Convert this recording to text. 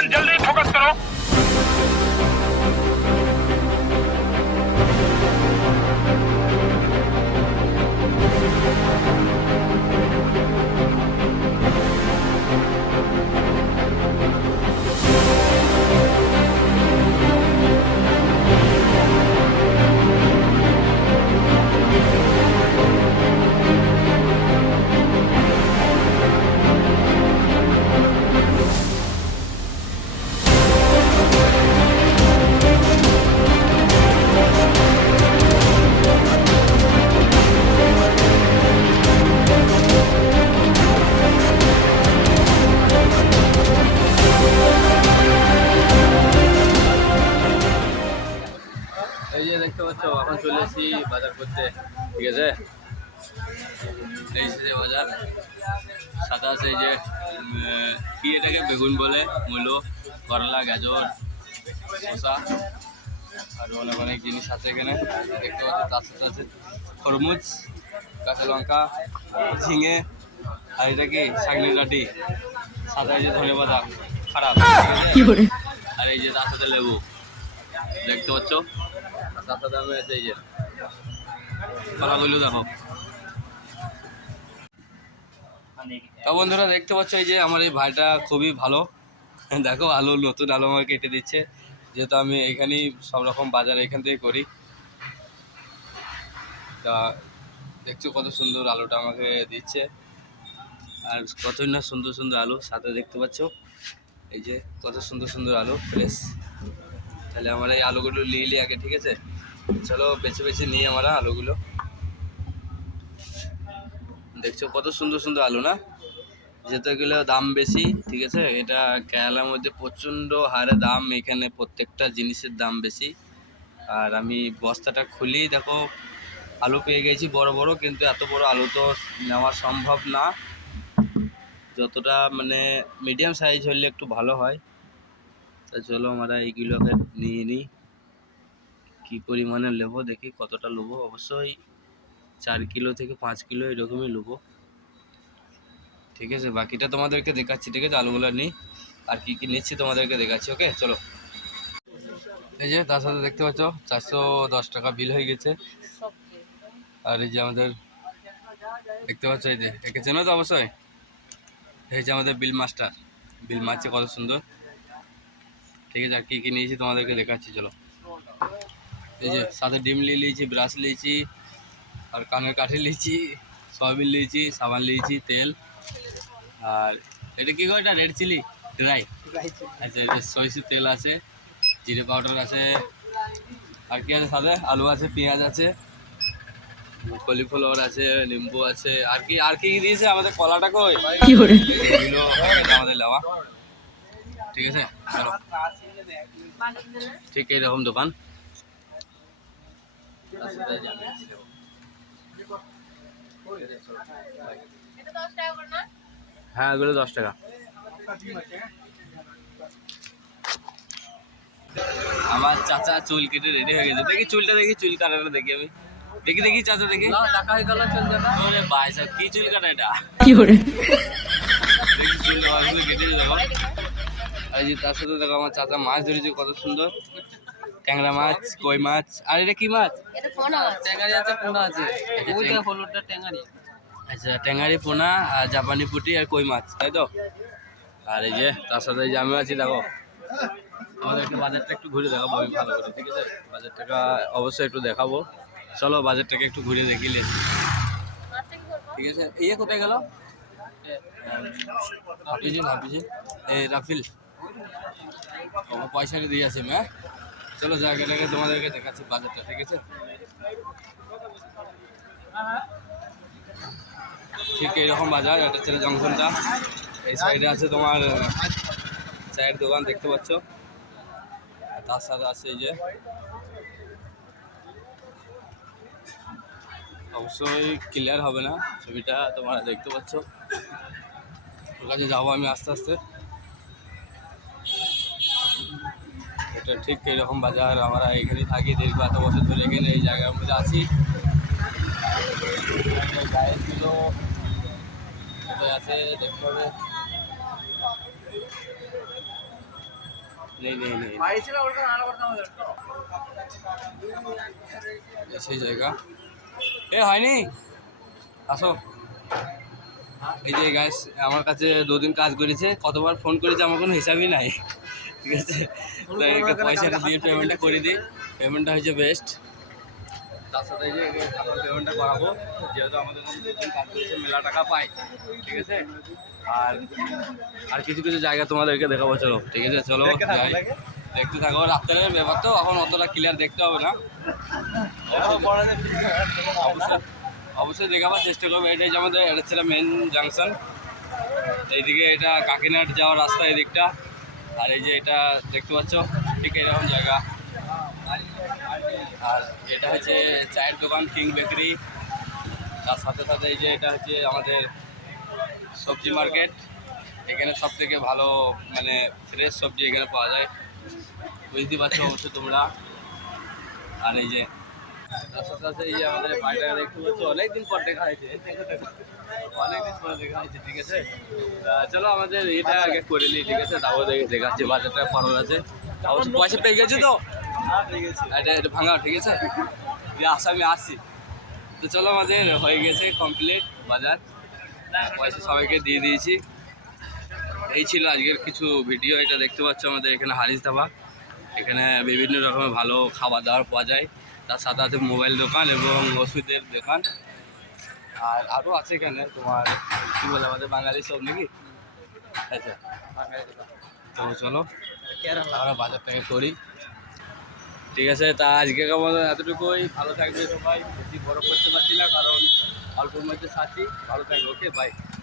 अपन जल्दी फोकस करो। এই যে দেখতে পাচ্ছ এখন চলে এসেছি বাজার করতে, ঠিক আছে। এই যে বাজার সাদা আছে, এই যে কি এটাকে বেগুন বলে, মূলো, করলা, গাজর, শসা আর অনেক অনেক জিনিস আছে এখানে দেখতে পাচ্ছ। তার সাথে আছে খরমুজ, কাঁচা লঙ্কা, ঝিঙে আর এটা কি শাকনি ডাঁটি, সাদা এই যে ধনে পাতা খারাপ, আর এই যে তার সাথে লেবু দেখতে পাচ্ছ। তার সাথে আমি এই যে কলাগুলো দেখো। তো বন্ধুরা দেখতে পাচ্ছ এই যে আমার এই ভাইটা খুবই ভালো, দেখো আলু, নতুন আলু আমাকে কেটে দিচ্ছে, যেহেতু আমি এখানেই সব রকম বাজার এখান থেকে করি। তা দেখছো কত সুন্দর আলুটা আমাকে দিচ্ছে, আর কতই না সুন্দর সুন্দর আলু সাথে দেখতে পাচ্ছ। এই যে কত সুন্দর সুন্দর আলু ফ্রেশ। তাহলে আমার এই আলুগুলো নিয়ে আগে, ঠিক আছে। চলো বেছে বেছে নিই আমরা আলুগুলো। দেখছো কত সুন্দর সুন্দর আলু না, যেহেতু এগুলো দাম বেশি, ঠিক আছে। এটা কেরালার মধ্যে প্রচণ্ড হারে দাম, এখানে প্রত্যেকটা জিনিসের দাম বেশি। আর আমি বস্তাটা খুলি দেখো আলু পেয়ে গেছি বড় বড়, কিন্তু এত বড় আলু তো নেওয়া সম্ভব না, যতটা মানে মিডিয়াম সাইজ হলে একটু ভালো হয়। তা চলো আমরা এইগুলোকে নিয়ে নিই, কী পরিমাণে নেবো দেখি কতটা নেবো, অবশ্যই 4 কিলো থেকে 5 কিলো এরকমই নেবো, ঠিক আছে। বাকিটা তোমাদেরকে দেখাচ্ছি, ঠিক আছে। আলুগুলো নিই আর কি কি নিচ্ছি তোমাদেরকে দেখাচ্ছি, ওকে চলো। এই যে তার সাথে দেখতে পাচ্ছ 410 টাকা বিল হয়ে গেছে। আর এই যে আমাদের দেখতে পাচ্ছ, এই যে একে চেনো তো অবশ্যই, এই যে আমাদের বিল মাস্টার, বিল মারছে কত সুন্দর, ঠিক আছে। আর কি কি নিয়েছি তোমাদেরকে দেখাচ্ছি চলো। এই যে সাথে ডিম নিয়েছি, ব্রাশ নিয়েছি, আর কানের কাঠি নিয়েছি, সয়াবিন নিয়েছি, সাবান নিয়েছি, তেল, আর এটা কি গো, এটা রেড চিলি ড্রাই, আচ্ছা এটা সরিষার তেল আছে, জিরে পাউডার আছে, আর কি আছে সাথে আলু আছে, পেঁয়াজ আছে, কলিফ্লাওয়ার আছে, নিম্বু আছে, আর কি দিয়েছে আমাদের কলাটা কই, এগুলো আমাদের নেওয়া, ঠিক আছে। চলো ঠিক এইরকম দোকান। হ্যাঁ এগুলো 10 টাকা। আমার চাচা চুল কেটে রেডি হয়ে গেছে, দেখি চুলটা, দেখি চুল কাটাটা দেখি, আমি দেখি দেখি চাচা দেখি, ওরে ভাই সাহেব কি চুল কাটা এটা, দেখি চুল কেটে দেখো। আর যে তার সাথে দেখো আমার চাচা মাছ ধরেছে কত সুন্দর, ট্যাংরা মাছ, কই মাছ, আর এটা কি মাছ, আচ্ছা ট্যাঙ্গারি, পোনা, আর জাপানি পুঁটি, আর কই মাছ, তাই তো। আর এই যে তার সাথে যে আমি আছি দেখো, আমাদেরকে বাজারটা একটু ঘুরে দেখাবো আমি ভালো করে, ঠিক আছে। বাজারটাকে অবশ্যই একটু দেখাবো, চলো বাজারটাকে একটু ঘুরে দেখিলে, ঠিক আছে। ইয়ে কোথায় গেল, রাফিল পয়সা দিয়ে আছে, হ্যাঁ চলো জায়গাটাকে তোমাদেরকে দেখাচ্ছি বাজারটা, ঠিক আছে। ঠিক এইরকম বাজার, এটা ছেলে জংশনটা, এই সাইডে আছে তোমার চায়ের দোকান দেখতে পাচ্ছ, তার সাথে আছে এই যে অবশ্যই ক্লিয়ার হবে না ছবিটা, তোমরা দেখতে পাচ্ছ। ওর কাছে যাবো আমি আস্তে আস্তে। এটা ঠিক এরকম বাজার, আমরা এখানেই থাকি দীর্ঘ এত বছর ধরে, এখানে এই জায়গার মধ্যে আছি। গায়েগুলো কোথায় আছে দেখতে হবে। নেই নেই নেই সেই জায়গা এ হয়নি আসো। এই যে গাইস আমার কাছে 2 দিন কাজ করেছে, কতবার ফোন করেছে আমার কোনো হিসাবই নাই, ঠিক আছে। তো একে পয়সাটা দিয়ে পেমেন্টটা করে দিই, পেমেন্টটা হয়েছে বেস্ট। তার সাথে এই যে পেমেন্টটা করাবো, যেহেতু আমাদের 2 দিন কাজ করেছে মেলা টাকা পাই, ঠিক আছে। আর আর কিছু কিছু জায়গা তোমাদেরকে দেখাবো, চলো ঠিক আছে, চলো যাই দেখতে থাকো। রাত্রের ব্যাপার তো এখন অতটা ক্লিয়ার দেখতে হবে না, অবশ্যই অবশ্যই দেখাবার চেষ্টা করবো। এটাই যে আমাদের এটা ছিল মেন জাংশন, এইদিকে এটা কাকিনাট যাওয়ার রাস্তা এদিকটা। আর এই যে এটা দেখতে পাচ্ছ ঠিক এরকম জায়গা। আর এটা হচ্ছে চায়ের দোকান কিং বেকারি, তার সাথে সাথে এই যে এটা হচ্ছে আমাদের সবজি মার্কেট। এখানে সব থেকে ভালো মানে ফ্রেশ সবজি এখানে পাওয়া যায়, বুঝতে পারছো অবশ্যই তোমরা। আর এই যে তার সাথে সাথে এই যে আমাদের বাড়িটা দেখতে পাচ্ছ, অনেকদিন পর দেখা হয়েছে, অনেকদিন পরে দেখা হয়েছে, ঠিক আছে। চলো আমাদের এটা আগে করে নিই, ঠিক আছে, তারপর দেখাচ্ছি বাজারটা খরচ আছে। অবশ্যই পয়সা পেয়ে গেছে তো, এটা এটা ভাঙা, ঠিক আছে। আমি আসছি, তো চলো আমাদের হয়ে গেছে কমপ্লিট বাজার, পয়সা সবাইকে দিয়ে দিয়েছি। এই ছিল আজকের কিছু ভিডিও। এটা দেখতে পাচ্ছ আমাদের এখানে হারিস ধাবা, এখানে বিভিন্ন রকমের ভালো খাবার দাবার পাওয়া যায়, তার সাথে আছে মোবাইল দোকান এবং ওষুধের দোকান। আর আরও আছে এখানে তোমার কী বলে আমাদের বাঙালি সব নাকি, আচ্ছা। তো চলো আমরা বাজারটাকে করি, ঠিক আছে। তা আজকে কেমন এতটুকুই, ভালো থাকবে সবাই, বেশি বড় করতে পারছি না কারণ অল্পের মধ্যে সাথী, ভালো থাকবে, ওকে বাই।